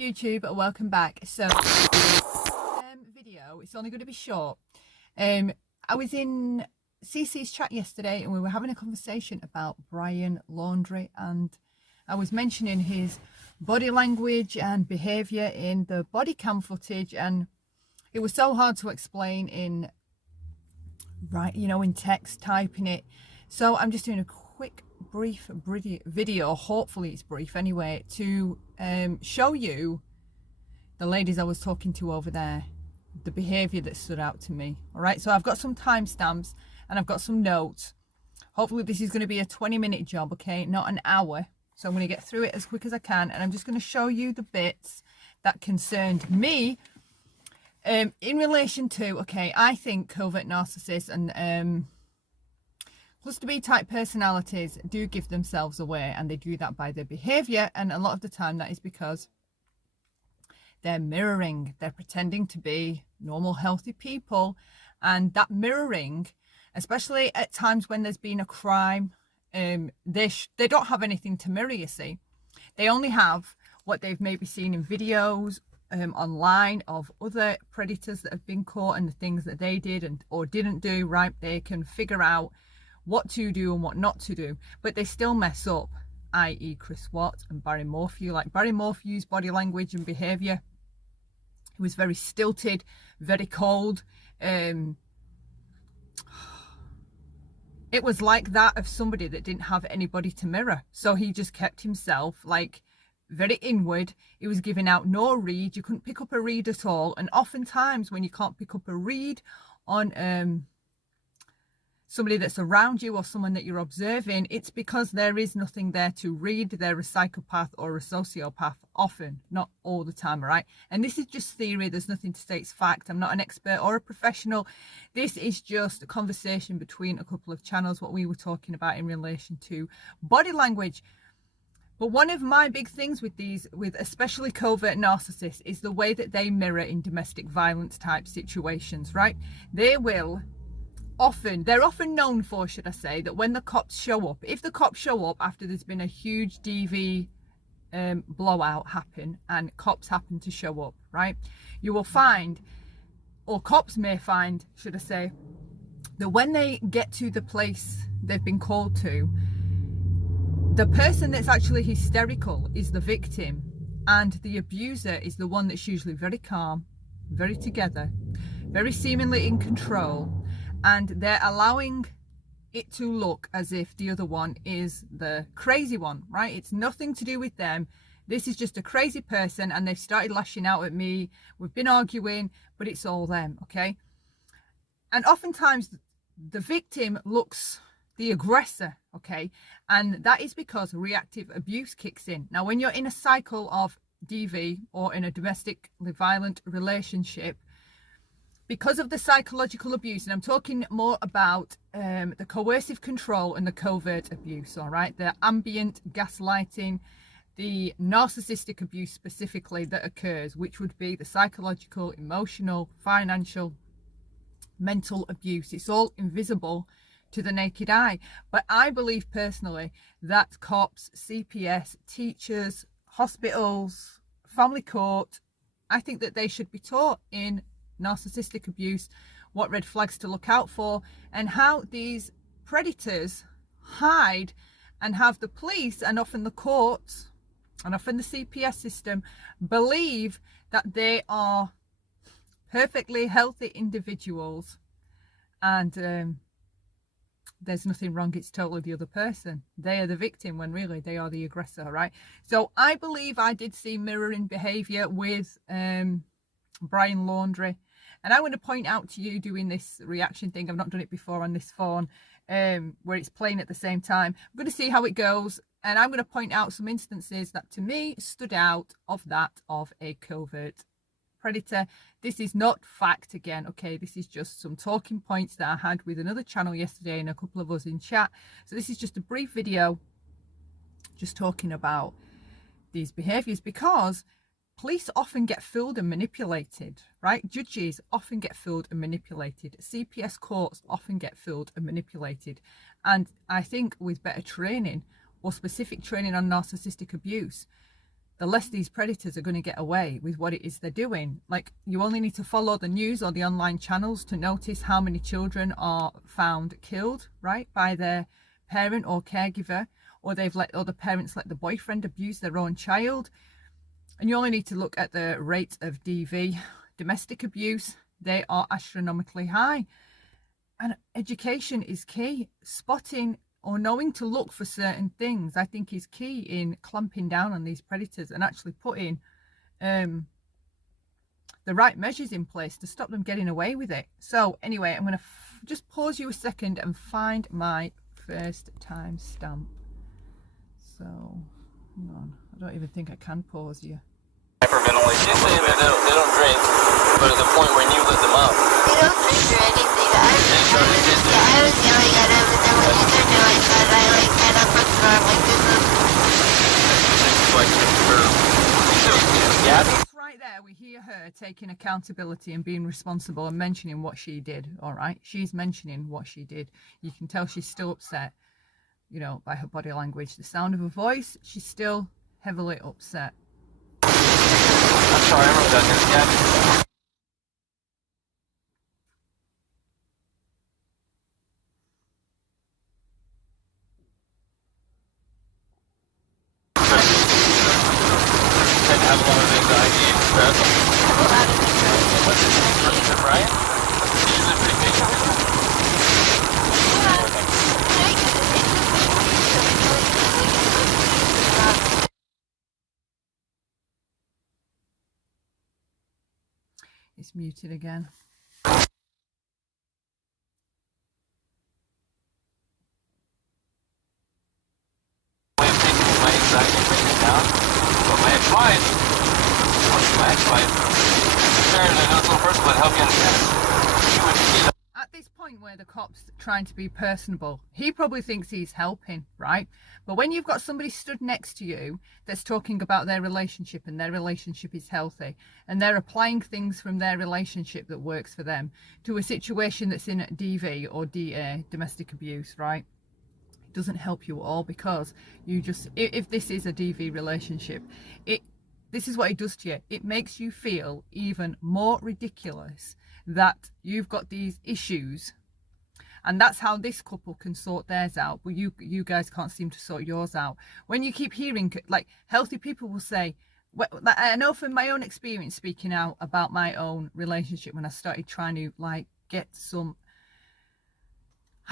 YouTube, welcome back. So video, it's only going to be short. I was in CC's chat yesterday and we were having a conversation about Brian Laundrie, and I was mentioning his body language and behavior in the body cam footage, and it was so hard to explain in in text, typing it. So I'm just doing a quick brief video, hopefully it's brief anyway, to show you the ladies I was talking to over there, the behavior that stood out to me. All right, so I've got some timestamps and I've got some notes. Hopefully this is going to be a 20-minute job, okay, not an hour. So I'm going to get through it as quick as I can, and I'm just going to show you the bits that concerned me in relation to, okay, I think covert narcissists and cluster B type personalities do give themselves away, and they do that by their behavior, and a lot of the time that is because they're mirroring, they're pretending to be normal, healthy people, and that mirroring, especially at times when there's been a crime, they don't have anything to mirror, you see. They only have what they've maybe seen in videos online of other predators that have been caught and the things that they did or didn't do, right? They can figure out what to do and what not to do, but they still mess up, i.e. Chris Watt and Barry Morphew. Like Barry Morphew's body language and behaviour, he was very stilted, very cold. It was like that of somebody that didn't have anybody to mirror, so he just kept himself like very inward. He was giving out no read. You couldn't pick up a read at all, and oftentimes when you can't pick up a read on somebody that's around you or someone that you're observing, it's because there is nothing there to read. They're a psychopath or a sociopath, often, not all the time, right? And this is just theory. There's nothing to say it's fact. I'm not an expert or a professional. This is just a conversation between a couple of channels, what we were talking about in relation to body language. But one of my big things with especially covert narcissists is the way that they mirror in domestic violence type situations, right? They're often known for, should I say, that when the cops show up, if the cops show up after there's been a huge DV blowout happen and cops happen to show up, right, you will find, or cops may find, should I say, that when they get to the place they've been called to, the person that's actually hysterical is the victim, and the abuser is the one that's usually very calm, very together, very seemingly in control, and they're allowing it to look as if the other one is the crazy one, right? It's nothing to do with them. This is just a crazy person, and they've started lashing out at me. We've been arguing, but it's all them, okay? And oftentimes the victim looks the aggressor, okay? And that is because reactive abuse kicks in. Now, when you're in a cycle of DV or in a domestically violent relationship, because of the psychological abuse, and I'm talking more about the coercive control and the covert abuse, all right? The ambient gaslighting, the narcissistic abuse specifically that occurs, which would be the psychological, emotional, financial, mental abuse. It's all invisible to the naked eye. But I believe personally that cops, CPS, teachers, hospitals, family court, I think that they should be taught in narcissistic abuse what red flags to look out for, and how these predators hide, and have the police and often the courts and often the CPS system believe that they are perfectly healthy individuals, and there's nothing wrong. It's totally the other person. They are the victim when really they are the aggressor, right? So I believe I did see mirroring behavior with Brian Laundrie. And I'm going to point out to you doing this reaction thing. I've not done it before on this phone, where it's playing at the same time. I'm going to see how it goes. And I'm going to point out some instances that to me stood out of a covert predator. This is not fact again, okay? This is just some talking points that I had with another channel yesterday and a couple of us in chat. So this is just a brief video just talking about these behaviors, because police often get fooled and manipulated, right? Judges often get fooled and manipulated. CPS courts often get fooled and manipulated. And I think with better training or specific training on narcissistic abuse, the less these predators are going to get away with what it is they're doing. Like, you only need to follow the news or the online channels to notice how many children are found killed, right, by their parent or caregiver, or the parents let the boyfriend abuse their own child. And you only need to look at the rate of DV, domestic abuse. They are astronomically high. And education is key. Spotting or knowing to look for certain things, I think, is key in clamping down on these predators and actually putting the right measures in place to stop them getting away with it. So anyway, I'm going to just pause you a second and find my first time stamp. So, hang on. I don't even think I can pause you. Hyperventilation. She's saying that they don't drink, but at the point where you let them up. They don't drink or anything. I was yelling at him, and then when you started doing that, I like got up and started like this. Right there, we hear her taking accountability and being responsible and mentioning what she did. All right, she's mentioning what she did. You can tell she's still upset, you know, by her body language, the sound of her voice. She's still heavily upset. I'm sorry, I wrote that down. Yeah. I have a lot of anxiety and stress. Is it Brian? He's usually pretty patient. It's muted again. Way of taking my anxiety and bringing it down. But my ex-wife, Sharon, I know it's a little personal, but help me understand. She would see that. At this point where the cop's trying to be personable, he probably thinks he's helping, right? But when you've got somebody stood next to you that's talking about their relationship and their relationship is healthy, and they're applying things from their relationship that works for them to a situation that's in DV or DA, domestic abuse, right? It doesn't help you at all, because you just, if this is a DV relationship, this is what it does to you. It makes you feel even more ridiculous that you've got these issues, and that's how this couple can sort theirs out, but you guys can't seem to sort yours out. When you keep hearing, like, healthy people will say, well, I know from my own experience, speaking out about my own relationship, when I started trying to, like, get some,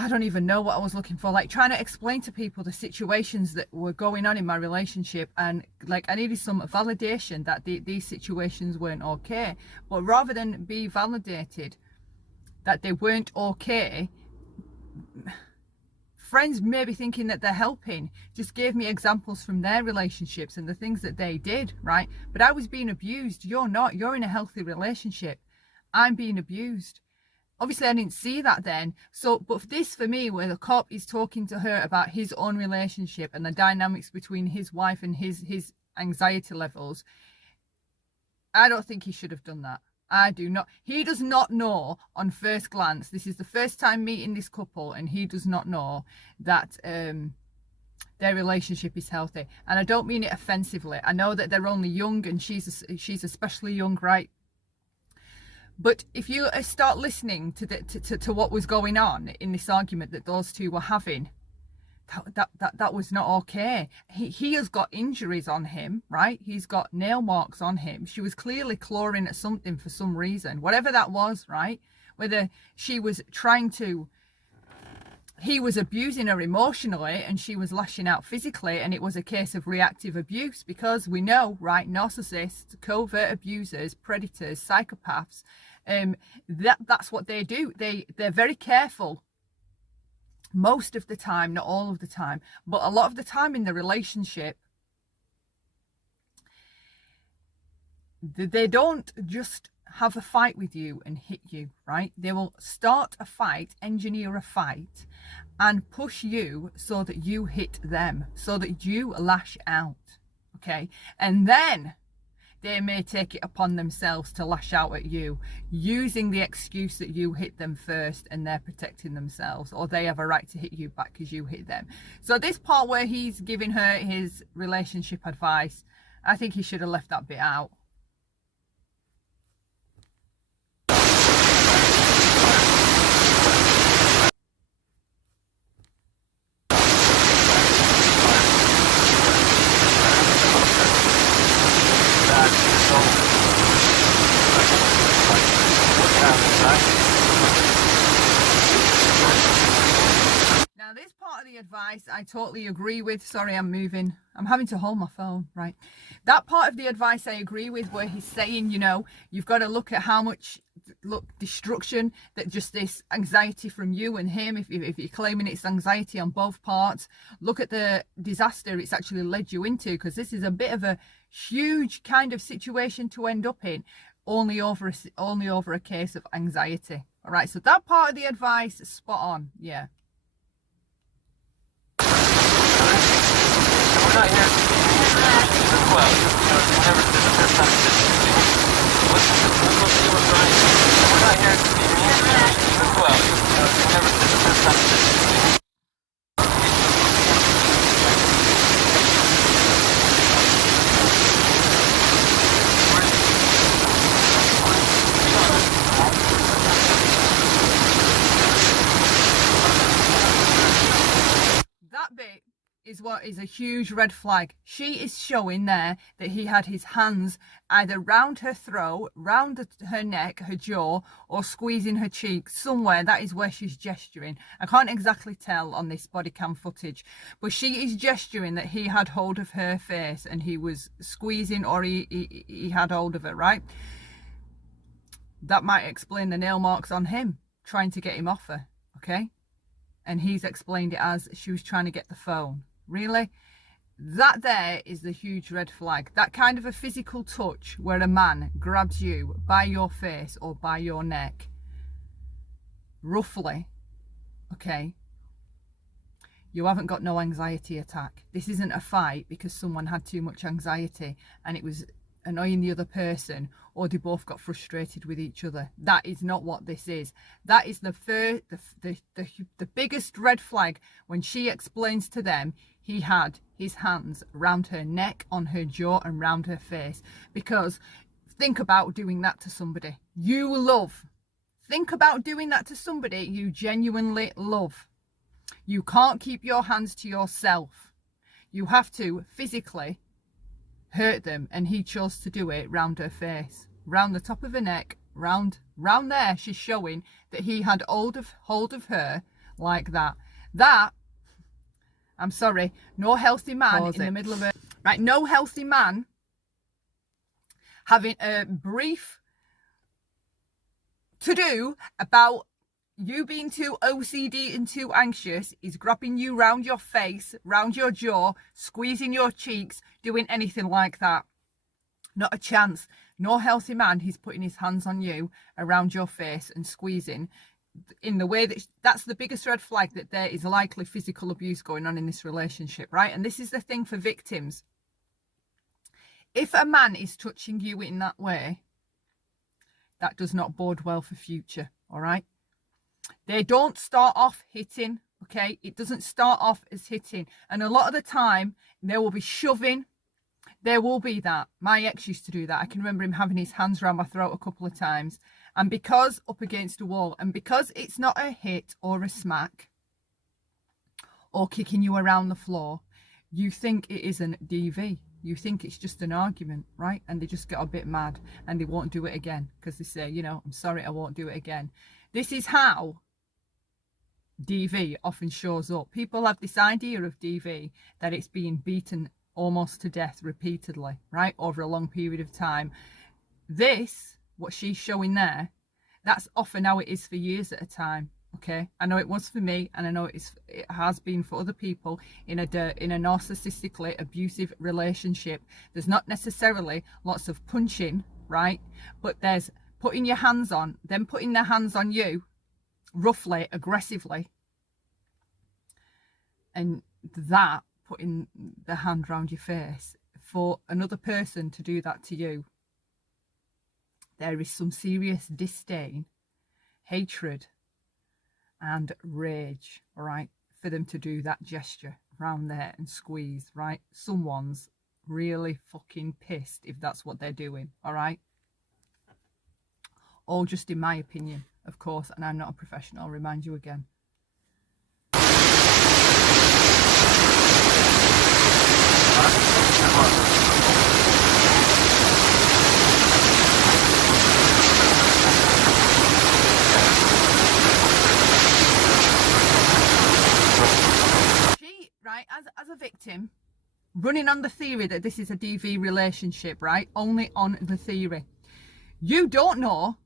I don't even know what I was looking for, like trying to explain to people the situations that were going on in my relationship, and like I needed some validation that these situations weren't okay. But rather than be validated that they weren't okay, friends maybe thinking that they're helping just gave me examples from their relationships and the things that they did, right? But I was being abused. You're not. You're in a healthy relationship. I'm being abused. Obviously, I didn't see that then. So, but this for me, where the cop is talking to her about his own relationship and the dynamics between his wife and his anxiety levels, I don't think he should have done that. I do not. He does not know on first glance. This is the first time meeting this couple, and he does not know that their relationship is healthy. And I don't mean it offensively. I know that they're only young, and she's especially young, right? But if you start listening to what was going on in this argument that those two were having, that was not okay. He has got injuries on him, right? He's got nail marks on him. She was clearly clawing at something for some reason, whatever that was, right? Whether she was trying to, he was abusing her emotionally and she was lashing out physically, and it was a case of reactive abuse, because we know, right, narcissists, covert abusers, predators, psychopaths, that's what they do. They're very careful most of the time, not all of the time, but a lot of the time in the relationship. They don't just have a fight with you and hit you, right? They will start a fight, engineer a fight, and push you so that you hit them, so that you lash out, okay? And then they may take it upon themselves to lash out at you, using the excuse that you hit them first and they're protecting themselves, or they have a right to hit you back because you hit them. So this part where he's giving her his relationship advice, I think he should have left that bit out. Now, this part of the advice I totally agree with. Sorry, I'm moving. I'm having to hold my phone, right? That part of the advice I agree with, where he's saying, you know, you've got to look at how much destruction that just this anxiety from you and him, if you're claiming it's anxiety on both parts, look at the disaster it's actually led you into, because this is a bit of a huge kind of situation to end up in, only over a case of anxiety. All right, so that part of the advice is spot on. Yeah. We're not here to well, you never did the first time. Let's see what's right. We're not here to be mean. Well, you never did the first time. That bit is what is a huge red flag. She is showing there that he had his hands either round her throat, round her neck, her jaw, or squeezing her cheek somewhere. That is where she's gesturing. I can't exactly tell on this body cam footage, but she is gesturing that he had hold of her face and he was squeezing, or he had hold of her, right? That might explain the nail marks on him, trying to get him off her, okay? And he's explained it as she was trying to get the phone. Really? That there is the huge red flag. That kind of a physical touch where a man grabs you by your face or by your neck, roughly, okay, you haven't got no anxiety attack. This isn't a fight because someone had too much anxiety and it was annoying the other person, or they both got frustrated with each other. That is not what this is. That is the biggest red flag. When she explains to them he had his hands around her neck, on her jaw, and round her face. Because think about doing that to somebody you love. Think about doing that to somebody you genuinely love. You can't keep your hands to yourself. You have to physically hurt them, and he chose to do it round her face, round the top of her neck, round there. She's showing that he had hold of her like that. That, I'm sorry, no healthy man in the middle of a right, no healthy man having a brief to do about you being too OCD and too anxious is grabbing you round your face, round your jaw, squeezing your cheeks, doing anything like that. Not a chance. No healthy man, he's putting his hands on you, around your face and squeezing in the way that's the biggest red flag, that there is likely physical abuse going on in this relationship, right? And this is the thing for victims. If a man is touching you in that way, that does not bode well for future, all right? They don't start off hitting, okay? It doesn't start off as hitting. And a lot of the time, there will be shoving. There will be that. My ex used to do that. I can remember him having his hands around my throat a couple of times. And because up against a wall, and because it's not a hit or a smack or kicking you around the floor, you think it isn't DV. You think it's just an argument, right? And they just get a bit mad and they won't do it again because they say, you know, I'm sorry, I won't do it again. This is how DV often shows up. People have this idea of DV that it's being beaten almost to death repeatedly, right, over a long period of time. This, what she's showing there, that's often how it is for years at a time. Okay, I know it was for me, and I know it has been for other people in a narcissistically abusive relationship. There's not necessarily lots of punching, right? But there's putting your hands on, them putting their hands on you, roughly, aggressively, and that putting the hand around your face. For another person to do that to you, there is some serious disdain, hatred, and rage, all right, for them to do that gesture around there and squeeze, right? Someone's really fucking pissed if that's what they're doing, all right? All just in my opinion, of course, and I'm not a professional, I'll remind you again. She, right, as a victim, running on the theory that this is a DV relationship, right? Only on the theory. You don't know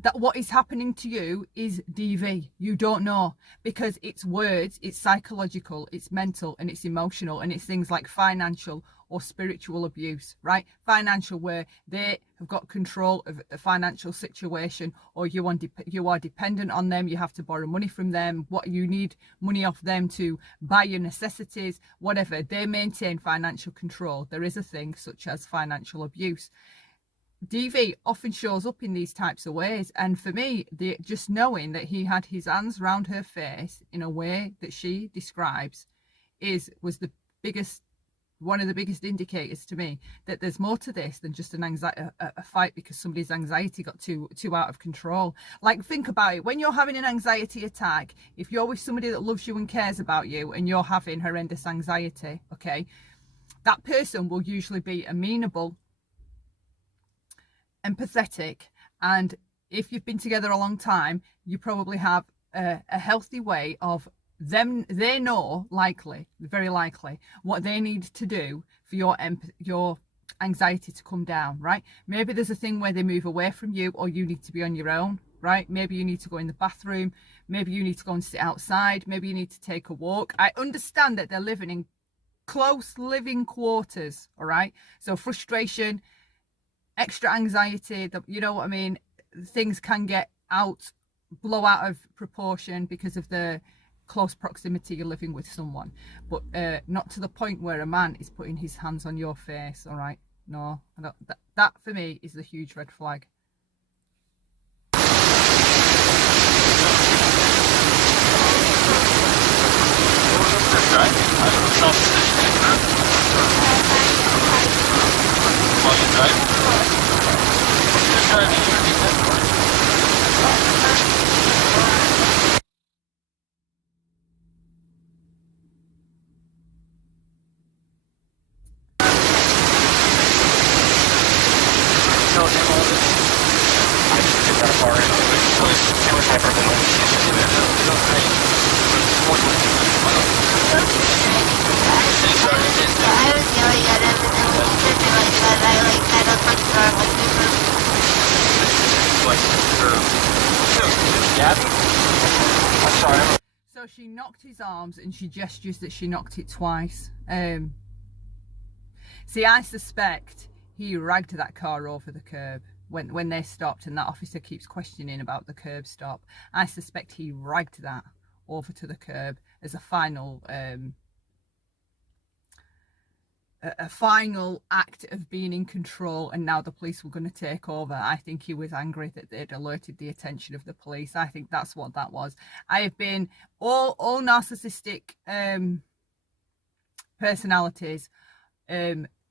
that what is happening to you is DV. You don't know, because it's words, it's psychological, it's mental, and it's emotional, and it's things like financial or spiritual abuse, right? Financial, where they have got control of the financial situation, or you are dependent on them, you have to borrow money from them, what you need money off them to buy your necessities, whatever. They maintain financial control. There is a thing such as financial abuse. DV often shows up in these types of ways, and for me, just knowing that he had his hands round her face in a way that she describes was one of the biggest indicators to me that there's more to this than just an anxiety, a fight because somebody's anxiety got too out of control. Like, think about it. When you're having an anxiety attack, if you're with somebody that loves you and cares about you and you're having horrendous anxiety, okay, that person will usually be amenable, empathetic, and if you've been together a long time, you probably have a healthy way of them. They know, very likely, what they need to do for your anxiety to come down, right? Maybe there's a thing where they move away from you, or you need to be on your own, right? Maybe you need to go in the bathroom, maybe you need to go and sit outside, maybe you need to take a walk. I understand that they're living in close living quarters, all right? So frustration, extra anxiety, you know what I mean, things can blow out of proportion because of the close proximity you're living with someone, but not to the point where a man is putting his hands on your face, all right? No, that for me is the huge red flag. So she knocked his arms and she gestures that she knocked it twice. See, I suspect he ragged that car over the curb when they stopped, and that officer keeps questioning about the curb stop. I suspect he ragged that over to the curb as a final act of being in control, and now the police were going to take over. I think he was angry that they'd alerted the attention of the police. I think that's what that was. I have been all narcissistic personalities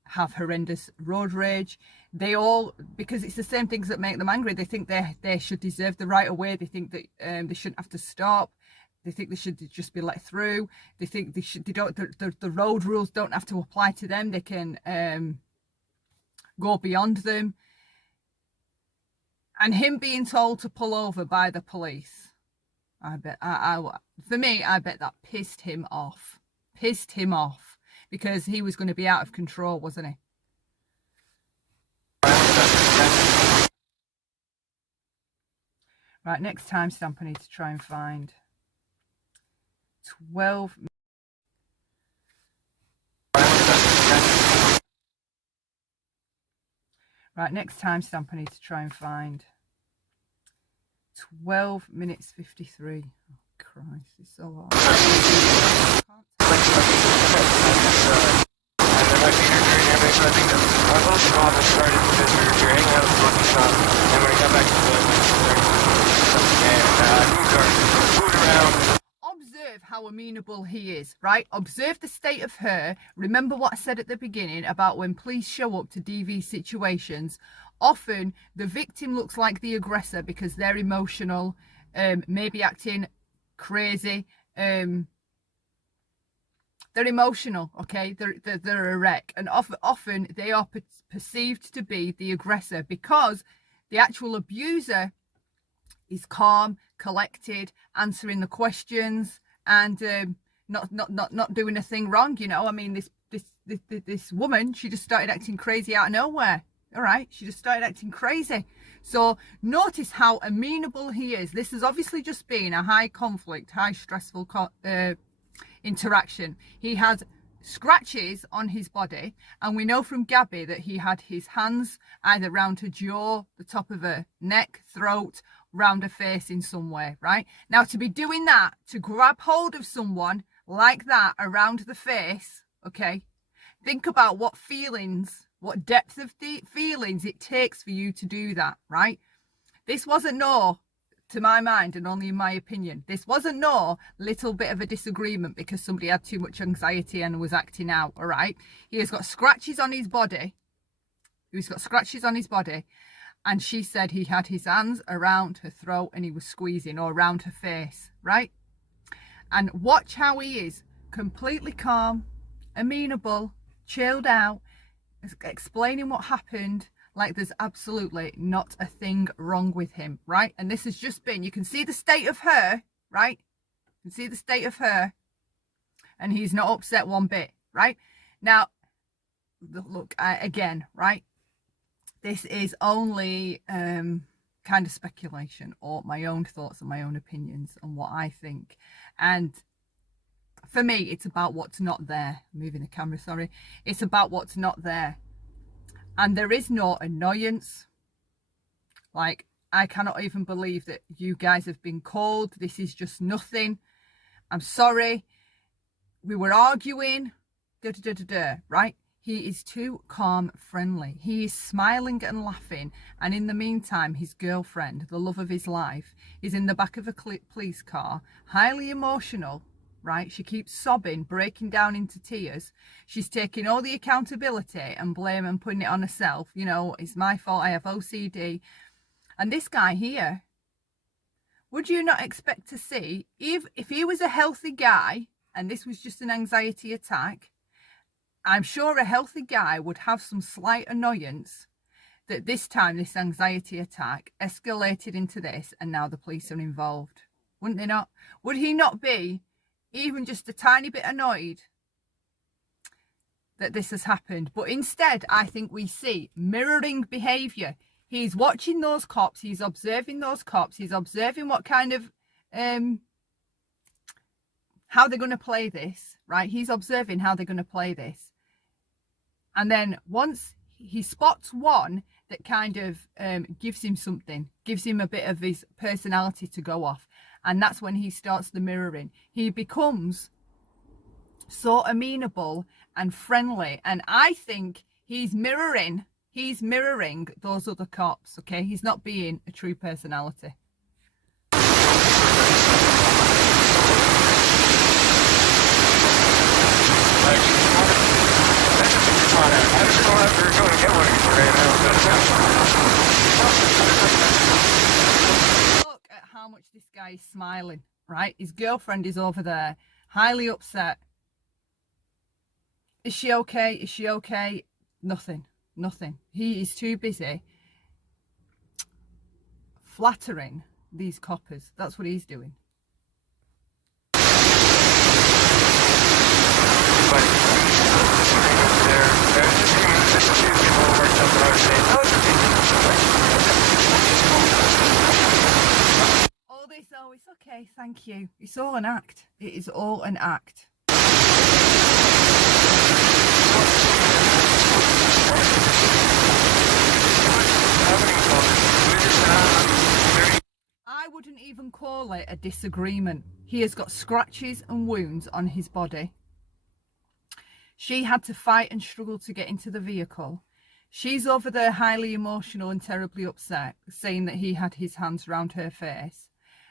have horrendous road rage. They all, because it's the same things that make them angry. They think they should deserve the right of way. They think that they shouldn't have to stop. They think they should just be let through. They think the road rules don't have to apply to them. They can go beyond them. And him being told to pull over by the police, I bet that pissed him off. Because he was going to be out of control, wasn't he? Right, next timestamp I need to try and find. 12. Right, next timestamp I need to try and find. 12 minutes 53. Oh, Christ, it's so hard. So I think that our little shop has started because we were hanging out at the coffee shop, and when we got back to the and moved around. Observe how amenable amenable he is, right? Observe the state of her. Remember what I said at the beginning about when police show up to DV situations, often the victim looks like the aggressor because they're emotional, maybe acting crazy. They're emotional, okay? They're a wreck. And often they are perceived to be the aggressor because the actual abuser is calm, collected, answering the questions, and not doing a thing wrong. You know, I mean, this woman, she just started acting crazy out of nowhere. All right, she just started acting crazy. So notice how amenable he is. This has obviously just been a high conflict, high stressful interaction. He had scratches on his body, and we know from Gabby that he had his hands either round her jaw, the top of her neck, throat, round her face in some way, right? Now, to be doing that, to grab hold of someone like that around the face, okay, think about what feelings, what depth of the feelings it takes for you to do that, right? This wasn't to my mind, and only in my opinion, this wasn't no little bit of a disagreement because somebody had too much anxiety and was acting out, all right? He has got scratches on his body. He's got scratches on his body. And she said he had his hands around her throat and he was squeezing, or around her face, right? And watch how he is, completely calm, amenable, chilled out, explaining what happened like there's absolutely not a thing wrong with him, right? And this has just been, you can see the state of her, right? You can see the state of her, and he's not upset one bit, right? Now, look, again, right? This is only kind of speculation or my own thoughts and my own opinions on what I think. And for me, it's about what's not there. I'm moving the camera, sorry. It's about what's not there. And there is no annoyance. Like, I cannot even believe that you guys have been called. This is just nothing. I'm sorry. We were arguing. Right? He is too calm, friendly. He is smiling and laughing. And in the meantime, his girlfriend, the love of his life, is in the back of a police car, highly emotional, right? She keeps sobbing, breaking down into tears. She's taking all the accountability and blame and putting it on herself. You know, it's my fault, I have OCD. And this guy here, would you not expect to see, if he was a healthy guy and this was just an anxiety attack, I'm sure a healthy guy would have some slight annoyance that this time this anxiety attack escalated into this and now the police are involved. Wouldn't they not? Would he not be even just a tiny bit annoyed that this has happened? But instead, I think we see mirroring behaviour. He's watching those cops. He's observing those cops. He's observing what kind of, how they're going to play this, right? He's observing how they're going to play this. And then once he spots one that kind of gives him something, gives him a bit of his personality to go off. And that's when he starts the mirroring. He becomes so amenable and friendly. And I think he's mirroring those other cops, okay? He's not being a true personality. Look at how much this guy is smiling, right? His girlfriend is over there, highly upset. Is she okay? Is she okay? Nothing. He is too busy flattering these coppers. That's what he's doing. All this, oh, it's okay, thank you. It's all an act. It is all an act. I wouldn't even call it a disagreement. He has got scratches and wounds on his body. She had to fight and struggle to get into the vehicle. She's over there highly emotional and terribly upset, saying that he had his hands round her face.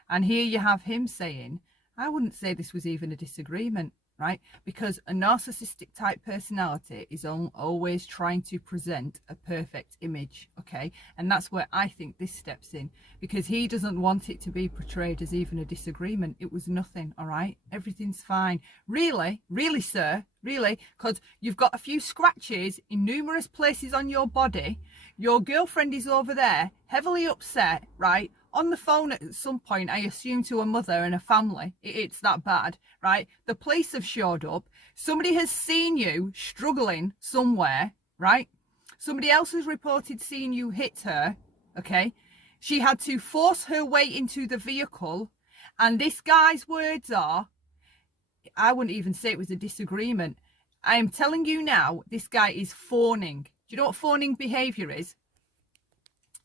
And here you have him saying I wouldn't say this was even a disagreement, right? Because a narcissistic type personality is always trying to present a perfect image, okay? And that's where I think this steps in, because he doesn't want it to be portrayed as even a disagreement. It was nothing, all right? Everything's fine. Really, really, sir, really, because you've got a few scratches in numerous places on your body. Your girlfriend is over there, heavily upset, right? On the phone at some point, I assume to a mother and a family. It's that bad, right? The police have showed up. Somebody has seen you struggling somewhere, right? Somebody else has reported seeing you hit her, okay? She had to force her way into the vehicle. And this guy's words are, I wouldn't even say it was a disagreement. I am telling you now, this guy is fawning. Do you know what fawning behavior is?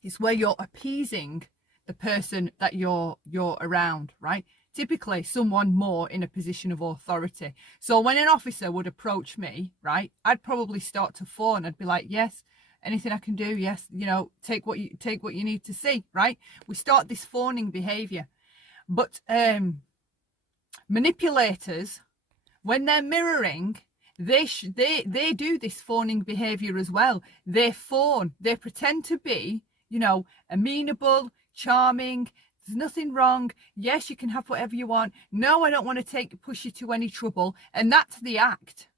It's where you're appeasing the person that you're around, right? Typically someone more in a position of authority. So when an officer would approach me, right, I'd probably start to fawn. I'd be like, yes, anything I can do, yes, you know, take what you need to see, right? We start this fawning behavior. But manipulators, when they're mirroring, they do this fawning behavior as well. They fawn, they pretend to be, you know, amenable, charming, there's nothing wrong, yes, you can have whatever you want, no, I don't want to push you to any trouble. And that's the act.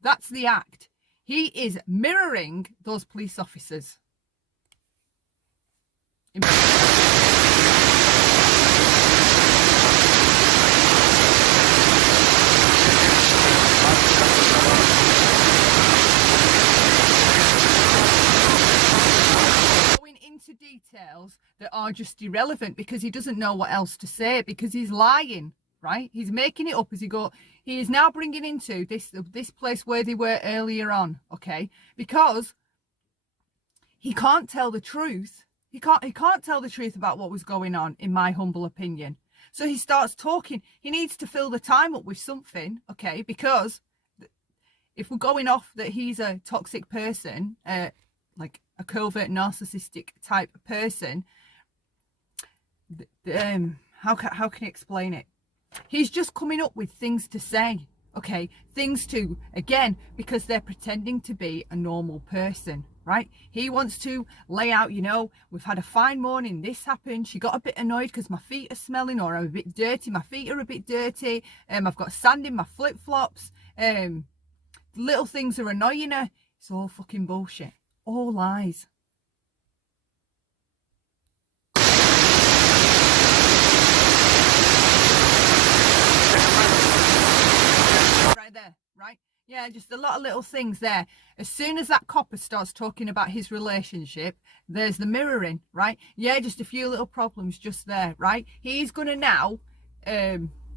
That's the act. He is mirroring those police officers. Into details that are just irrelevant because he doesn't know what else to say, because he's lying, right? He's making it up as he go. He is now bringing into this place where they were earlier on, okay? Because he can't tell the truth. He can't tell the truth about what was going on, in my humble opinion. So he starts talking. He needs to fill the time up with something, okay? Because if we're going off that he's a toxic person, like a covert narcissistic type person, how can I explain it? He's just coming up with things to say, okay? Things to, again, because they're pretending to be a normal person, right? He wants to lay out, you know, we've had a fine morning, this happened, she got a bit annoyed because my feet are smelling, or I'm a bit dirty, my feet are a bit dirty, I've got sand in my flip-flops, little things are annoying her. It's all fucking bullshit. All lies. Right there, right? Yeah, just a lot of little things there. As soon as that copper starts talking about his relationship, there's the mirroring, right? Yeah, just a few little problems just there, right? He's gonna now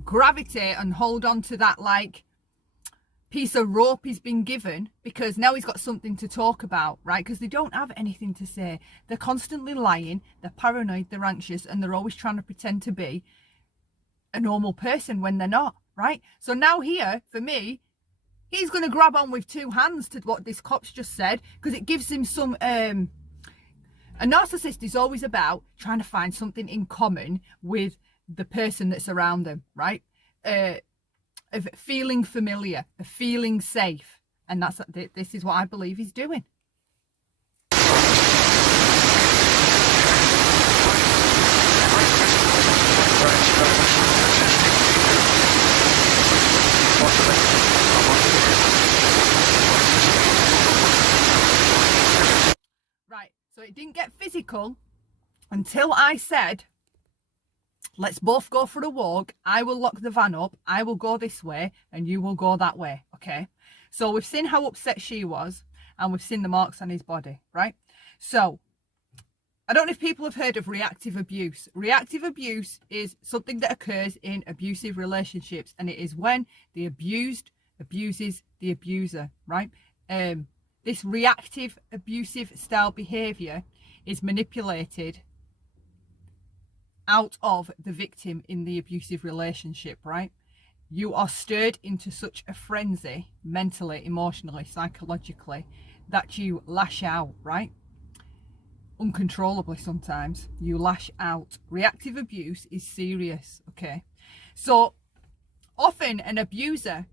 gravitate and hold on to that, like, piece of rope he's been given, because now he's got something to talk about, right? Because they don't have anything to say. They're constantly lying, they're paranoid, they're anxious, and they're always trying to pretend to be a normal person when they're not, right? So now here, for me, he's going to grab on with two hands to what this cop's just said, because it gives him some a narcissist is always about trying to find something in common with the person that's around them, right? Of feeling familiar, of feeling safe. And this is what I believe he's doing. Right, so it didn't get physical until I said, let's both go for a walk. I will lock the van up. I will go this way and you will go that way. Okay. So we've seen how upset she was, and we've seen the marks on his body, right? So I don't know if people have heard of reactive abuse. Reactive abuse is something that occurs in abusive relationships, and it is when the abused abuses the abuser, right? This reactive abusive style behavior is manipulated out of the victim in the abusive relationship, right? You are stirred into such a frenzy, mentally, emotionally, psychologically, that you lash out, right? Uncontrollably sometimes. You lash out. Reactive abuse is serious, okay? So Often an abuser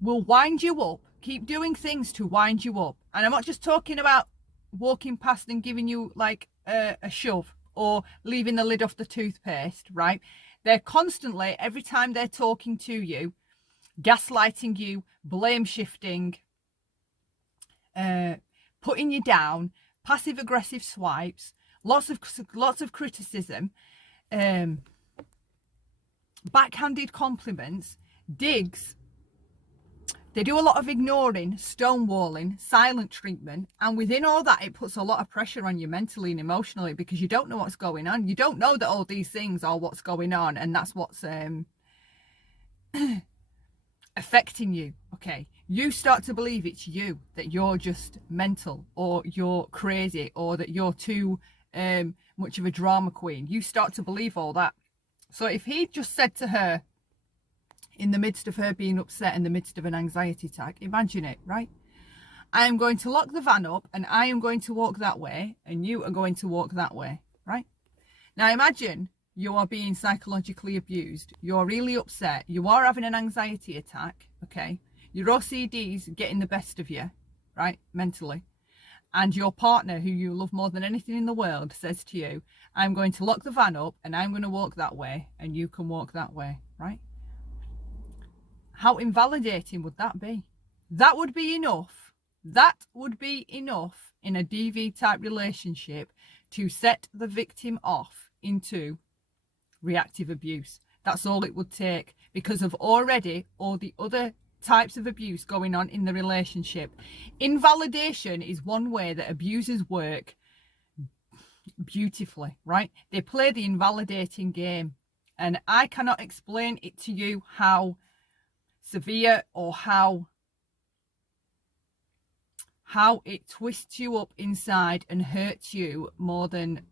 will wind you up, keep doing things to wind you up. And I'm not just talking about walking past and giving you like a shove or leaving the lid off the toothpaste, right? They're constantly, every time they're talking to you, gaslighting you, blame shifting, putting you down, passive aggressive swipes, lots of criticism, backhanded compliments, digs. They do a lot of ignoring, stonewalling, silent treatment, and within all that, it puts a lot of pressure on you mentally and emotionally because you don't know what's going on. You don't know that all these things are what's going on, and that's what's affecting you. Okay, you start to believe it's you, that you're just mental, or you're crazy, or that you're too much of a drama queen. You start to believe all that. So if he just said to her, in the midst of her being upset, in the midst of an anxiety attack, imagine it, right? I am going to lock the van up and I am going to walk that way and you are going to walk that way, right? Now imagine you are being psychologically abused. You're really upset. You are having an anxiety attack, okay? Your OCD's getting the best of you, right? Mentally. And your partner, who you love more than anything in the world, says to you, I'm going to lock the van up and I'm going to walk that way and you can walk that way, right? How invalidating would that be? That would be enough. That would be enough in a DV type relationship to set the victim off into reactive abuse. That's all it would take, because of already all the other types of abuse going on in the relationship. Invalidation is one way that abusers work beautifully, right? They play the invalidating game, and I cannot explain it to you how severe or how it twists you up inside and hurts you more than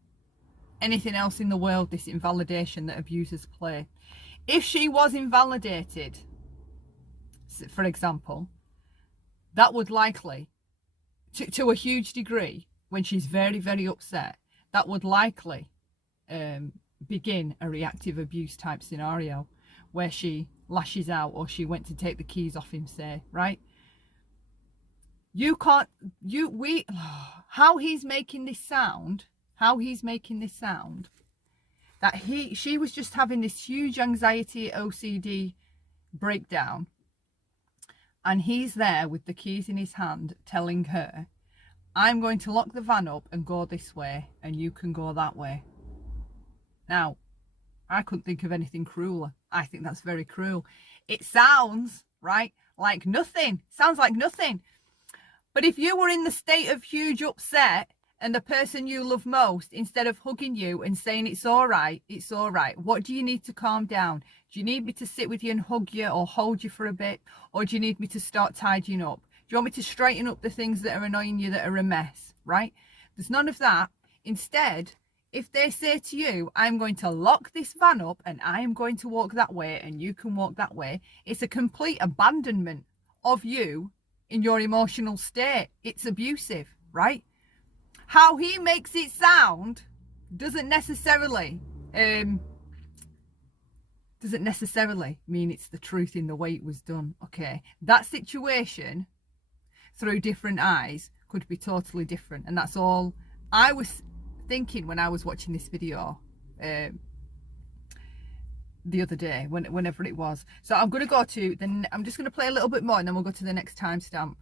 anything else in the world, this invalidation that abusers play. If she was invalidated, for example, that would likely, to a huge degree, when she's very, very upset, that would likely begin a reactive abuse type scenario where she lashes out or she went to take the keys off him, say, right? How he's making this sound, that she was just having this huge anxiety OCD breakdown, and he's there with the keys in his hand telling her, I'm going to lock the van up and go this way and you can go that way. Now, I couldn't think of anything crueler. I think that's very cruel. It sounds, right, like nothing. Sounds like nothing. But if you were in the state of huge upset and the person you love most, instead of hugging you and saying it's all right, what do you need to calm down? Do you need me to sit with you and hug you or hold you for a bit? Or do you need me to start tidying up? Do you want me to straighten up the things that are annoying you, that are a mess, right? There's none of that. Instead, if they say to you, I'm going to lock this van up and I am going to walk that way and you can walk that way, it's a complete abandonment of you in your emotional state. It's abusive, right? How he makes it sound doesn't necessarily mean it's the truth in the way it was done, okay? That situation, through different eyes, could be totally different. And that's all I was thinking when I was watching this video the other day, whenever it was. So I'm going to go to I'm just going to play a little bit more and then we'll go to the next timestamp.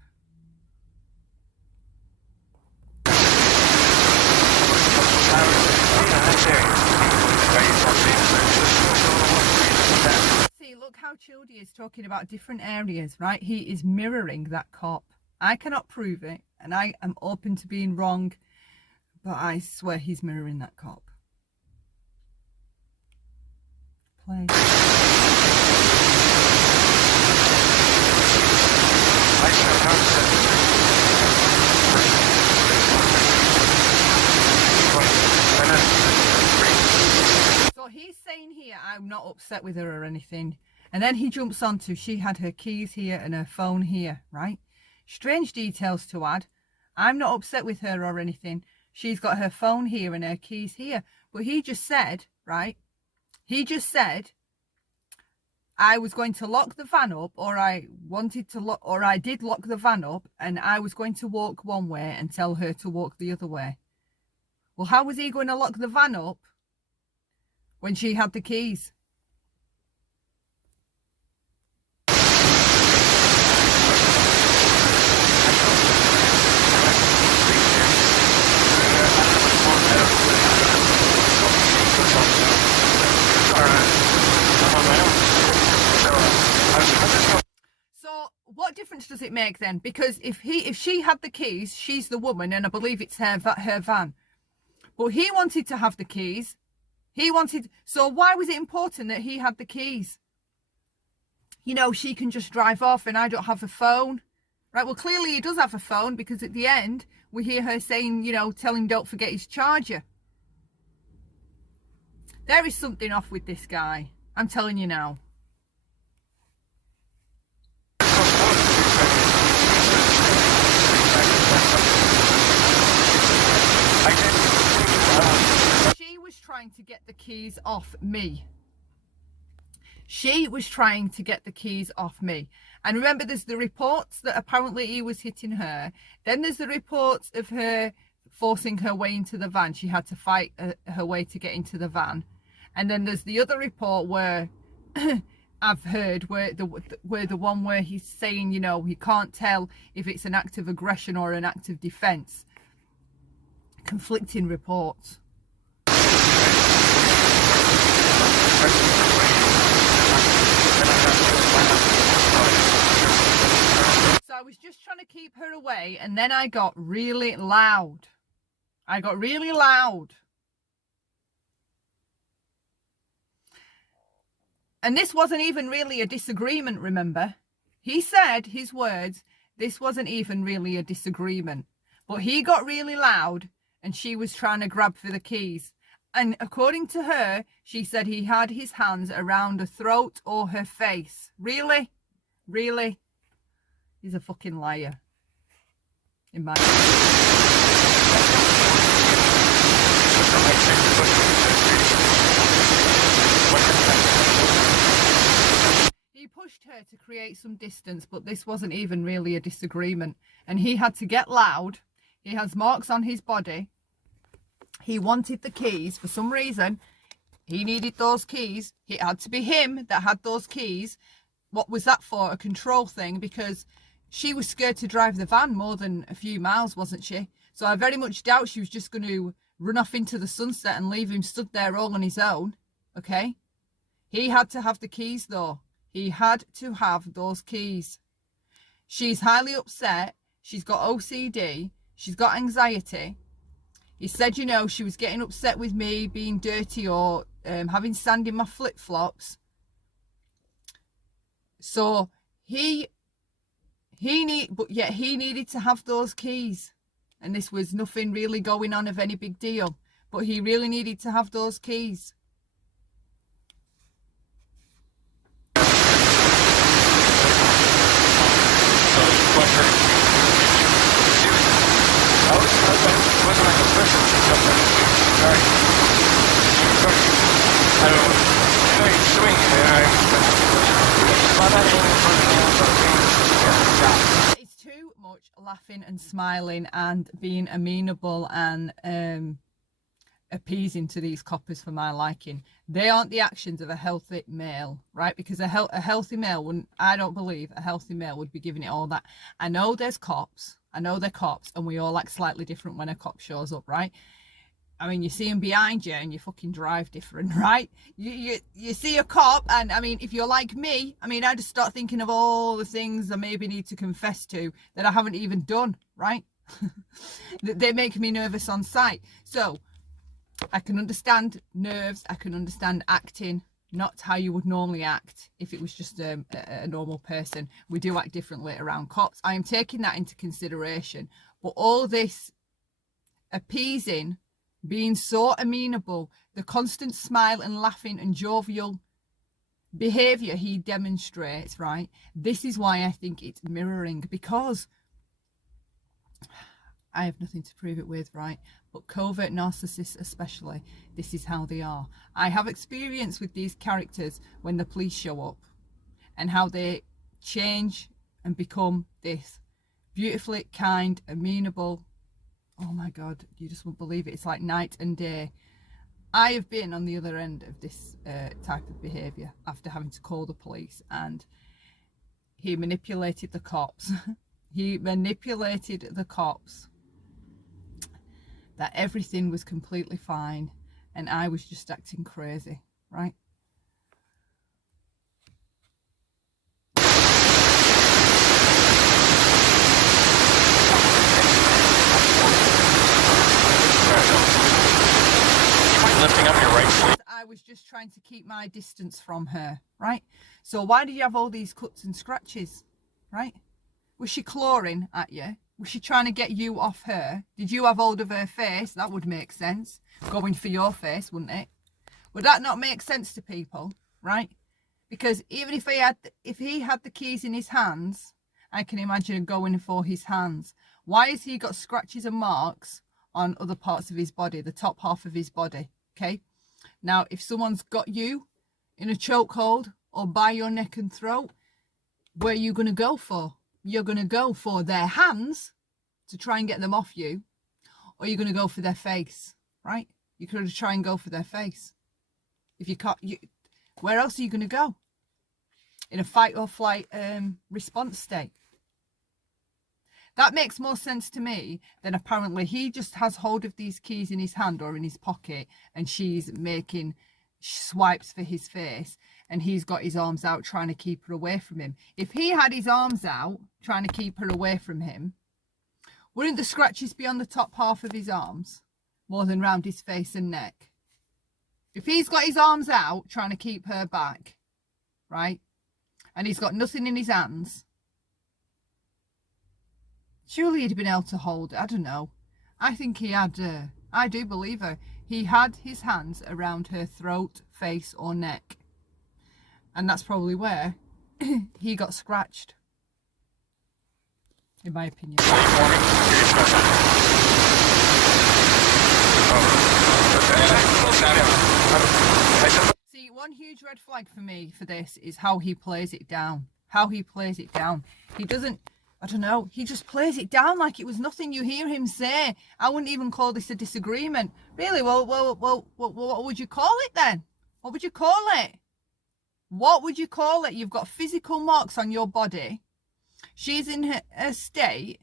See, look how chilled he is, talking about different areas, right? He is mirroring that cop. I cannot prove it and I am open to being wrong, but I swear he's mirroring that cop. Play. So he's saying here, I'm not upset with her or anything. And then he jumps onto, she had her keys here and her phone here, right? Strange details to add. I'm not upset with her or anything. She's got her phone here and her keys here. But he just said, right? He just said, I was going to lock the van up, or I wanted to lock, or I did lock the van up, and I was going to walk one way and tell her to walk the other way. Well, how was he going to lock the van up when she had the keys? So what difference does it make then? Because if she had the keys, she's the woman, and I believe it's her van. But he wanted to have the keys. So why was it important that he had the keys? You know, she can just drive off and I don't have a phone. Right, well, clearly he does have a phone, because at the end, we hear her saying, you know, tell him don't forget his charger. There is something off with this guy. I'm telling you now. She was trying to get the keys off me. She was trying to get the keys off me. And remember, there's the reports that apparently he was hitting her. Then there's the reports of her forcing her way into the van. She had to fight her way to get into the van. And then there's the other report where I've heard where the one where he's saying, you know, he can't tell if it's an act of aggression or an act of defense. Conflicting reports. So I was just trying to keep her away, and then I got really loud. And this wasn't even really a disagreement, remember? He said his words, this wasn't even really a disagreement. But he got really loud, and she was trying to grab for the keys. And according to her, she said he had his hands around her throat or her face. Really? Really? He's a fucking liar. In my He pushed her to create some distance, but this wasn't even really a disagreement. And he had to get loud. He has marks on his body. He wanted the keys for some reason. He needed those keys. It had to be him that had those keys. What was that for? A control thing, because she was scared to drive the van more than a few miles, wasn't she? So I very much doubt she was just going to run off into the sunset and leave him stood there all on his own. Okay? He had to have the keys though. He had to have those keys. She's highly upset. She's got OCD. She's got anxiety. He said, you know, she was getting upset with me being dirty or having sand in my flip-flops. So he needed to have those keys. And this was nothing really going on of any big deal. But he really needed to have those keys. It's too much laughing and smiling and being amenable and appeasing to these coppers for my liking. They aren't the actions of a healthy male, right? Because a healthy male wouldn't, I don't believe a healthy male would be giving it all that. I know there's cops. I know they're cops, and we all act slightly different when a cop shows up, right? I mean, you see him behind you and you fucking drive different, right? You see a cop, and I mean, if you're like me, I mean, I just start thinking of all the things I maybe need to confess to that I haven't even done, right? They make me nervous on sight. So I can understand nerves. I can understand acting, not how you would normally act if it was just a normal person. We do act differently around cops. I am taking that into consideration. But all this appeasing, being so amenable, the constant smile and laughing and jovial behaviour he demonstrates, right? This is why I think it's mirroring, because I have nothing to prove it with, right? But covert narcissists especially, this is how they are. I have experience with these characters when the police show up, and how they change and become this beautifully kind, amenable. Oh my God, you just won't believe it. It's like night and day. I have been on the other end of this type of behaviour after having to call the police, and he manipulated the cops. He manipulated the cops that everything was completely fine and I was just acting crazy, right? Lifting up your right sleeve. I was just trying to keep my distance from her, right? So why did you have all these cuts and scratches, right? Was she clawing at you? Was she trying to get you off her? Did you have hold of her face? That would make sense. Going for your face, wouldn't it? Would that not make sense to people, right? Because even if he had the keys in his hands, I can imagine going for his hands. Why has he got scratches and marks on other parts of his body, the top half of his body? Okay. Now, if someone's got you in a chokehold or by your neck and throat, where are you going to go for? You're going to go for their hands to try and get them off you, or you're going to go for their face, right? You could try and go for their face. If you can't, where else are you going to go? In a fight or flight response state. That makes more sense to me than apparently he just has hold of these keys in his hand or in his pocket and she's making swipes for his face and he's got his arms out trying to keep her away from him. If he had his arms out trying to keep her away from him, wouldn't the scratches be on the top half of his arms more than round his face and neck? If he's got his arms out trying to keep her back, right, and he's got nothing in his hands, surely he'd have been able to hold it. I don't know. I think he had, I do believe her. He had his hands around her throat, face or neck. And that's probably where he got scratched. In my opinion. See, one huge red flag for me for this is how he plays it down. How he plays it down. He doesn't, I don't know, he just plays it down like it was nothing. You hear him say, I wouldn't even call this a disagreement. Really? Well, what would you call it then? What would you call it? What would you call it? You've got physical marks on your body. She's in her state.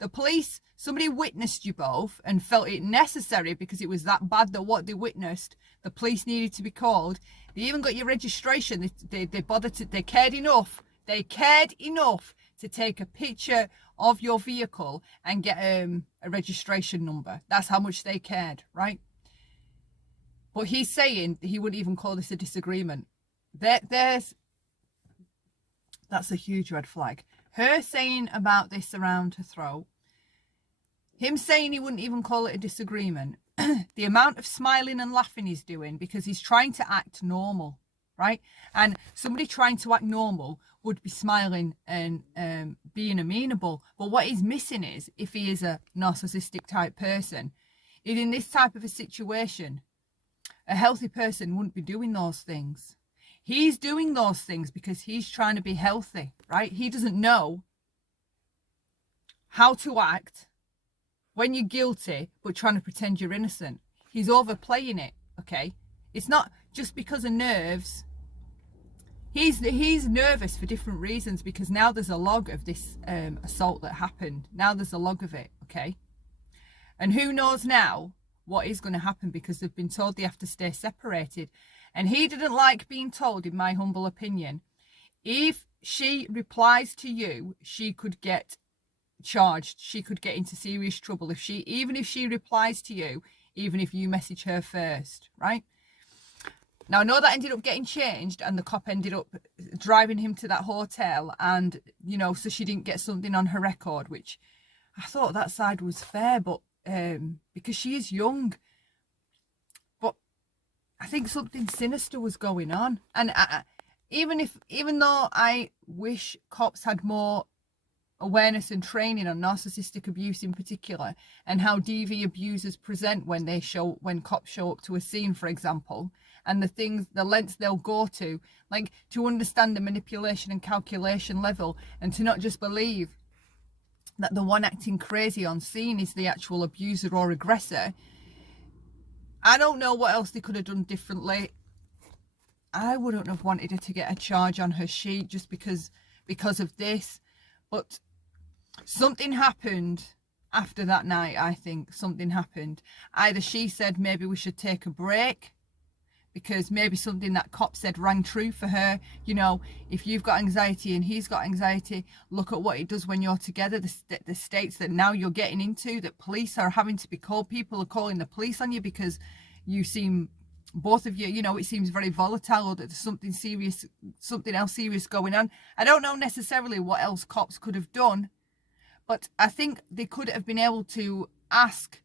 The police, somebody witnessed you both and felt it necessary because it was that bad that what they witnessed, the police needed to be called. They even got your registration. They bothered to, they cared enough. They cared enough to take a picture of your vehicle and get a registration number. That's how much they cared, right? But he's saying he wouldn't even call this a disagreement. That's a huge red flag. Her saying about this around her throat, him saying he wouldn't even call it a disagreement, the amount of smiling and laughing he's doing because he's trying to act normal, right? And somebody trying to act normal would be smiling and being amenable. But what he's missing is, if he is a narcissistic type person, in this type of a situation, a healthy person wouldn't be doing those things. He's doing those things because he's trying to be healthy, right? He doesn't know how to act when you're guilty, but trying to pretend you're innocent. He's overplaying it, okay? It's not just because of nerves. He's nervous for different reasons because now there's a log of this assault that happened. Now there's a log of it, okay? And who knows now what is going to happen because they've been told they have to stay separated. And he didn't like being told, in my humble opinion, if she replies to you, she could get charged. She could get into serious trouble even if she replies to you, even if you message her first, right? Now, I know that ended up getting changed and the cop ended up driving him to that hotel and, you know, so she didn't get something on her record, which I thought that side was fair, but because she is young. But I think something sinister was going on. And even though I wish cops had more awareness and training on narcissistic abuse in particular, and how DV abusers present when cops show up to a scene, for example, and the lengths they'll go to, like, to understand the manipulation and calculation level, and to not just believe that the one acting crazy on scene is the actual abuser or aggressor. I don't know what else they could have done differently. I wouldn't have wanted her to get a charge on her sheet just because of this. But something happened after that night, I think. Something happened. Either she said maybe we should take a break, because maybe something that cop said rang true for her. You know, if you've got anxiety and he's got anxiety, look at what it does when you're together. The states that now you're getting into, that police are having to be called. People are calling the police on you because you seem, both of you, you know, it seems very volatile, or that there's something else serious going on. I don't know necessarily what else cops could have done, but I think they could have been able to ask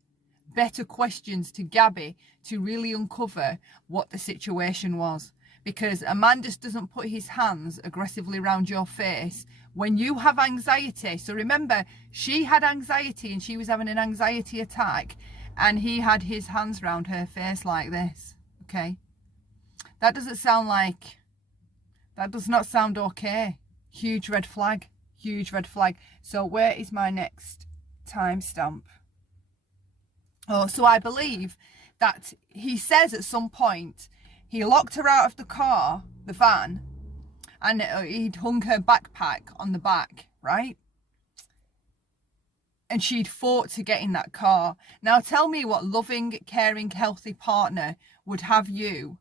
better questions to Gabby to really uncover what the situation was. Because a man just doesn't put his hands aggressively around your face when you have anxiety. So remember, she had anxiety and she was having an anxiety attack, and he had his hands around her face like this. Okay, that does not sound okay. Huge red flag. So where is my next timestamp? Oh, so I believe that he says at some point he locked her out of the car, the van, and he'd hung her backpack on the back, right? And she'd fought to get in that car. Now tell me what loving, caring, healthy partner would have you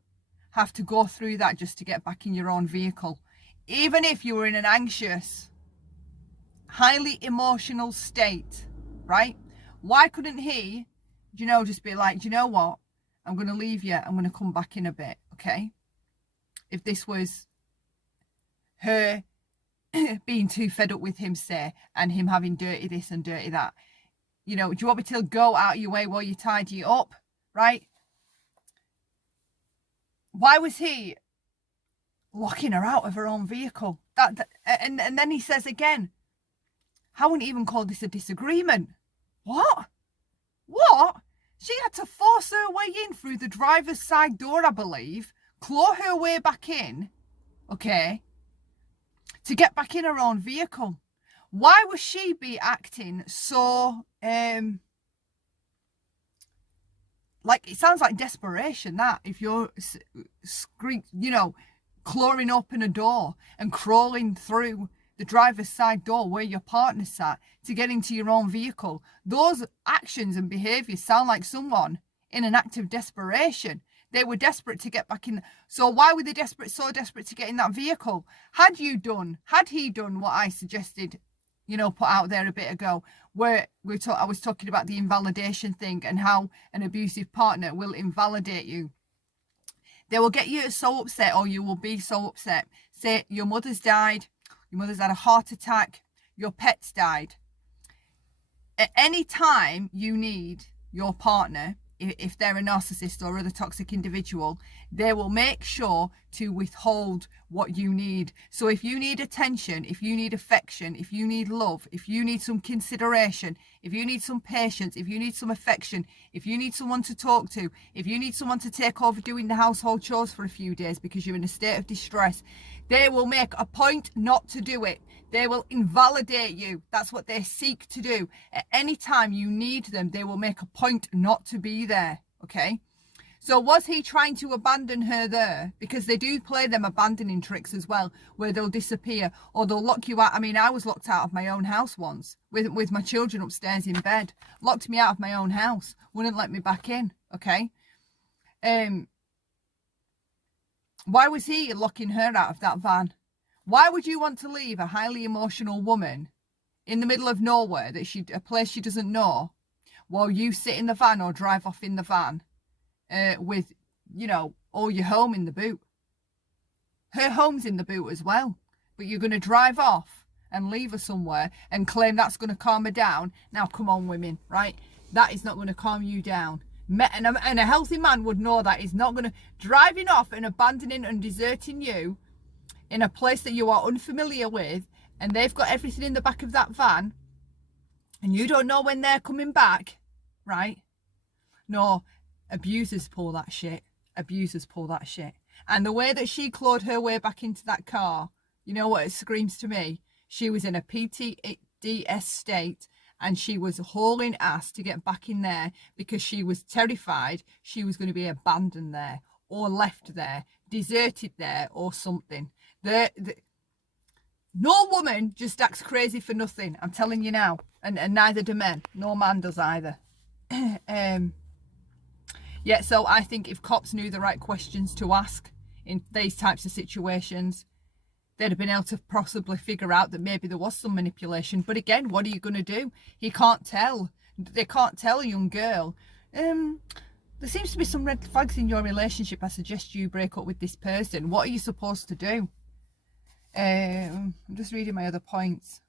have to go through that just to get back in your own vehicle. Even if you were in an anxious, highly emotional state, right? Why couldn't he, you know, just be like, do you know what? I'm going to leave you. I'm going to come back in a bit, okay? If this was her being too fed up with him, say, and him having dirty this and dirty that. You know, do you want me to go out of your way while you tidy it up, right? Why was he locking her out of her own vehicle? And then he says again, I wouldn't even call this a disagreement. What? She had to force her way in through the driver's side door, I believe, claw her way back in, okay, to get back in her own vehicle. Why would she be acting so, like, it sounds like desperation, that, if you're, you know, clawing open a door and crawling through the driver's side door where your partner sat to get into your own vehicle. Those actions and behaviours sound like someone in an act of desperation. They were desperate to get back in. So why were they so desperate to get in that vehicle? Had he done what I suggested, you know, put out there a bit ago, where I was talking about the invalidation thing and how an abusive partner will invalidate you. They will get you so upset, or you will be so upset. Say your mother's died, your mother's had a heart attack, your pet's died. At any time you need your partner, if they're a narcissist or other toxic individual, they will make sure to withhold what you need. So if you need attention, if you need affection, if you need love, if you need some consideration, if you need some patience, if you need some affection, if you need someone to talk to, if you need someone to take over doing the household chores for a few days because you're in a state of distress, they will make a point not to do it. They will invalidate you. That's what they seek to do. At any time you need them, they will make a point not to be there, okay? So was he trying to abandon her there? Because they do play them abandoning tricks as well, where they'll disappear or they'll lock you out. I mean, I was locked out of my own house once with my children upstairs in bed. Locked me out of my own house. Wouldn't let me back in, okay? Why was he locking her out of that van? Why would you want to leave a highly emotional woman in the middle of nowhere, a place she doesn't know, while you sit in the van or drive off in the van with, you know, all your home in the boot? Her home's in the boot as well, but you're going to drive off and leave her somewhere and claim that's going to calm her down. Now, come on, women, right? That is not going to calm you down. And a healthy man would know that is not going to... Driving off and abandoning and deserting you in a place that you are unfamiliar with and they've got everything in the back of that van, and you don't know when they're coming back, right? No, abusers pull that shit. Abusers pull that shit. And the way that she clawed her way back into that car, you know what it screams to me? She was in a PTSD state, and she was hauling ass to get back in there because she was terrified she was going to be abandoned there or left there, deserted there or something. No woman just acts crazy for nothing. I'm telling you now. And neither do men. No man does either. Yeah, so I think if cops knew the right questions to ask in these types of situations, they'd have been able to possibly figure out that maybe there was some manipulation. But again, what are you going to do? He can't tell. They can't tell a young girl. There seems to be some red flags in your relationship. I suggest you break up with this person. What are you supposed to do? I'm just reading my other points.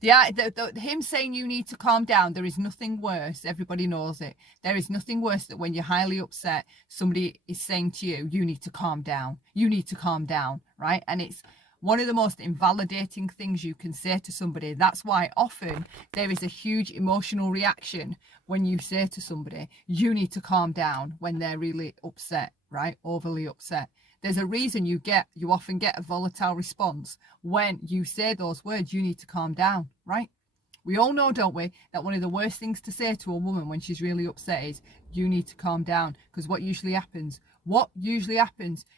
Him saying you need to calm down, there is nothing worse. Everybody knows it. There is nothing worse than when you're highly upset, somebody is saying to you, you need to calm down. You need to calm down, right? And it's one of the most invalidating things you can say to somebody. That's why often there is a huge emotional reaction when you say to somebody, you need to calm down, when they're really upset, right? Overly upset. There's a reason you often get a volatile response when you say those words, you need to calm down, right? We all know, don't we, that one of the worst things to say to a woman when she's really upset is, you need to calm down. Because what usually happens,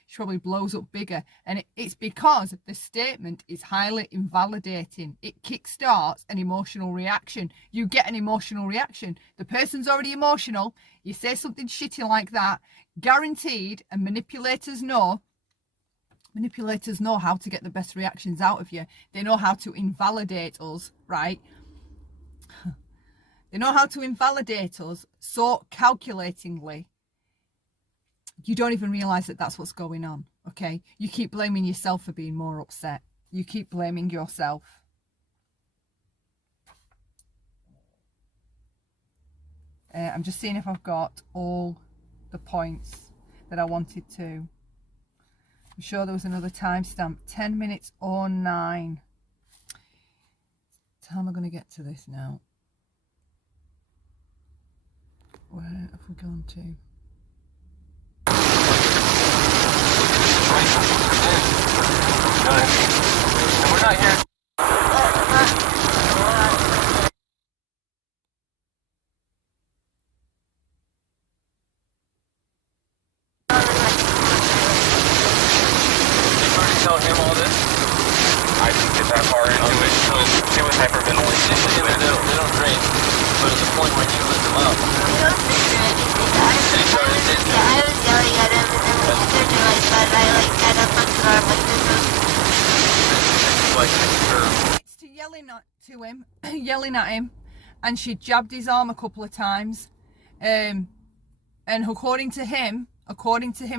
she probably blows up bigger. And it's because the statement is highly invalidating. It kickstarts an emotional reaction. You get an emotional reaction. The person's already emotional. You say something shitty like that, guaranteed, and manipulators know how to get the best reactions out of you. They know how to invalidate us, right? They know how to invalidate us so calculatingly. You don't even realize that that's what's going on, okay? You keep blaming yourself for being more upset. You keep blaming yourself. I'm just seeing if I've got all the points that I wanted to. I'm sure there was another timestamp. 10 minutes or 9. How am I going to get to this now? Where have we gone to? And we're not here. Tell him all this. I didn't get that far into it. It was hyperventilating. They don't drink, but at the point where you lift them up. We don't figure anything. I was yelling at him, and then when he turned to my side, I got up on his arm like this. It's to yelling at him, and she jabbed his arm a couple of times. And according to him,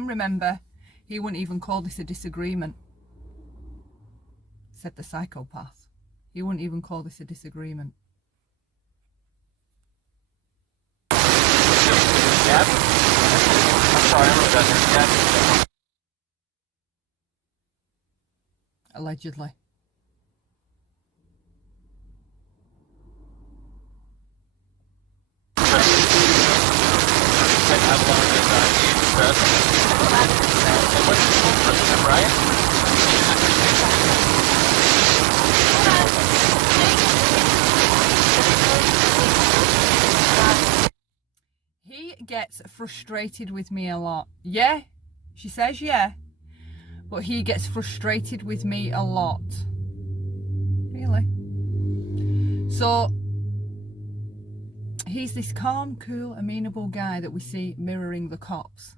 remember, he wouldn't even call this a disagreement. Said the psychopath. He wouldn't even call this a disagreement. Gabby? I'm sorry, I wrote that. Gabby? Allegedly. He gets frustrated with me a lot. Yeah, she says yeah, but he gets frustrated with me a lot. Really? So he's this calm, cool, amenable guy that we see mirroring the cops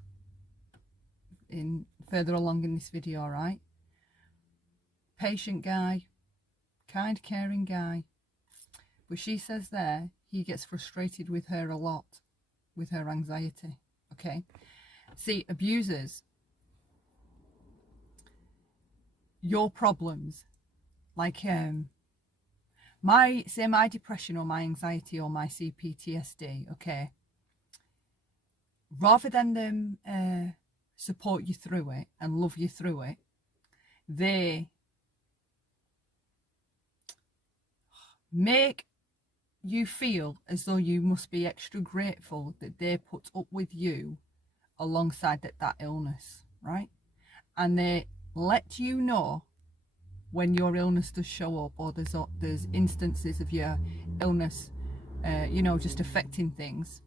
in further along in this video, right? Patient guy, kind, caring guy. But she says there, he gets frustrated with her a lot, with her anxiety, okay? See, abusers, your problems, like my depression or my anxiety or my CPTSD, okay, rather than them support you through it and love you through it, they make you feel as though you must be extra grateful that they put up with you alongside that illness, right? And they let you know when your illness does show up, or there's instances of your illness, just affecting things,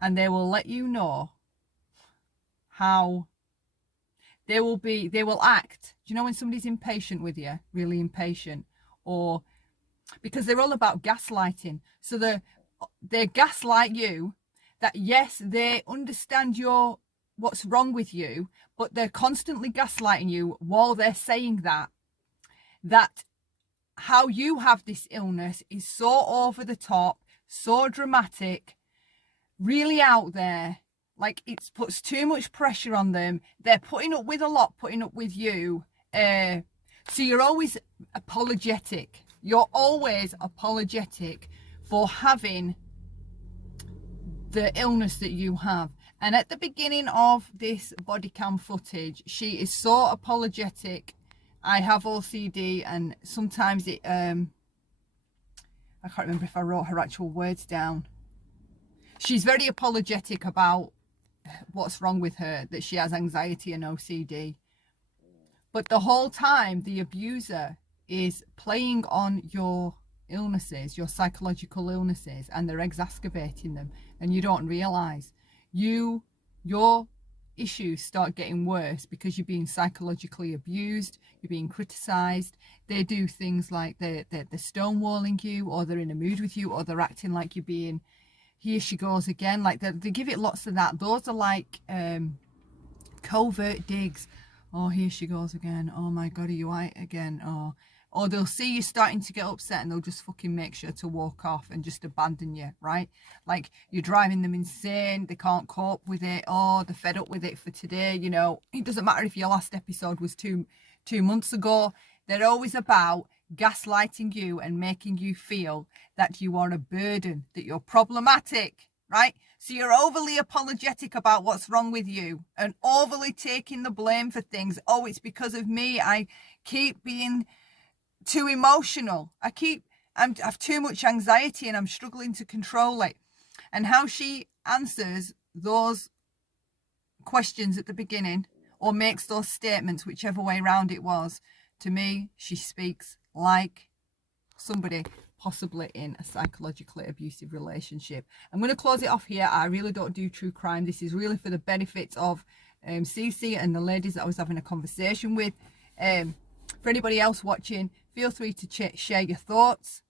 and they will let you know how they will act. Do you know when somebody's impatient with you, really impatient, or because they're all about gaslighting. So they gaslight you that yes, they understand what's wrong with you, but they're constantly gaslighting you while they're saying that how you have this illness is so over the top, so dramatic, really out there. Like, it puts too much pressure on them. They're putting up with a lot, putting up with you. So you're always apologetic. You're always apologetic for having the illness that you have. And at the beginning of this body cam footage, she is so apologetic. I have OCD, and sometimes I can't remember if I wrote her actual words down. She's very apologetic about what's wrong with her, that she has anxiety and OCD. But the whole time, the abuser is playing on your illnesses, your psychological illnesses, and they're exacerbating them, and you don't realize your issues start getting worse because you're being psychologically abused, you're being criticized. They do things like they're stonewalling you, or they're in a mood with you, or they're acting like you're being, here she goes again. Like, they give it lots of that. Those are like covert digs. Oh, here she goes again. Oh my God, are you right again? Or they'll see you starting to get upset, and they'll just fucking make sure to walk off and just abandon you, right? Like, you're driving them insane. They can't cope with it. Oh, they're fed up with it for today. It doesn't matter if your last episode was two months ago. They're always about gaslighting you and making you feel that you are a burden, that you're problematic, right? So you're overly apologetic about what's wrong with you and overly taking the blame for things. Oh, it's because of me. I keep being too emotional. I have too much anxiety and I'm struggling to control it. And how she answers those questions at the beginning, or makes those statements, whichever way around it was, to me, she speaks like somebody possibly in a psychologically abusive relationship. I'm going to close it off here. I really don't do true crime. This is really for the benefits of Cece and the ladies that I was having a conversation with. For anybody else watching, feel free to share your thoughts.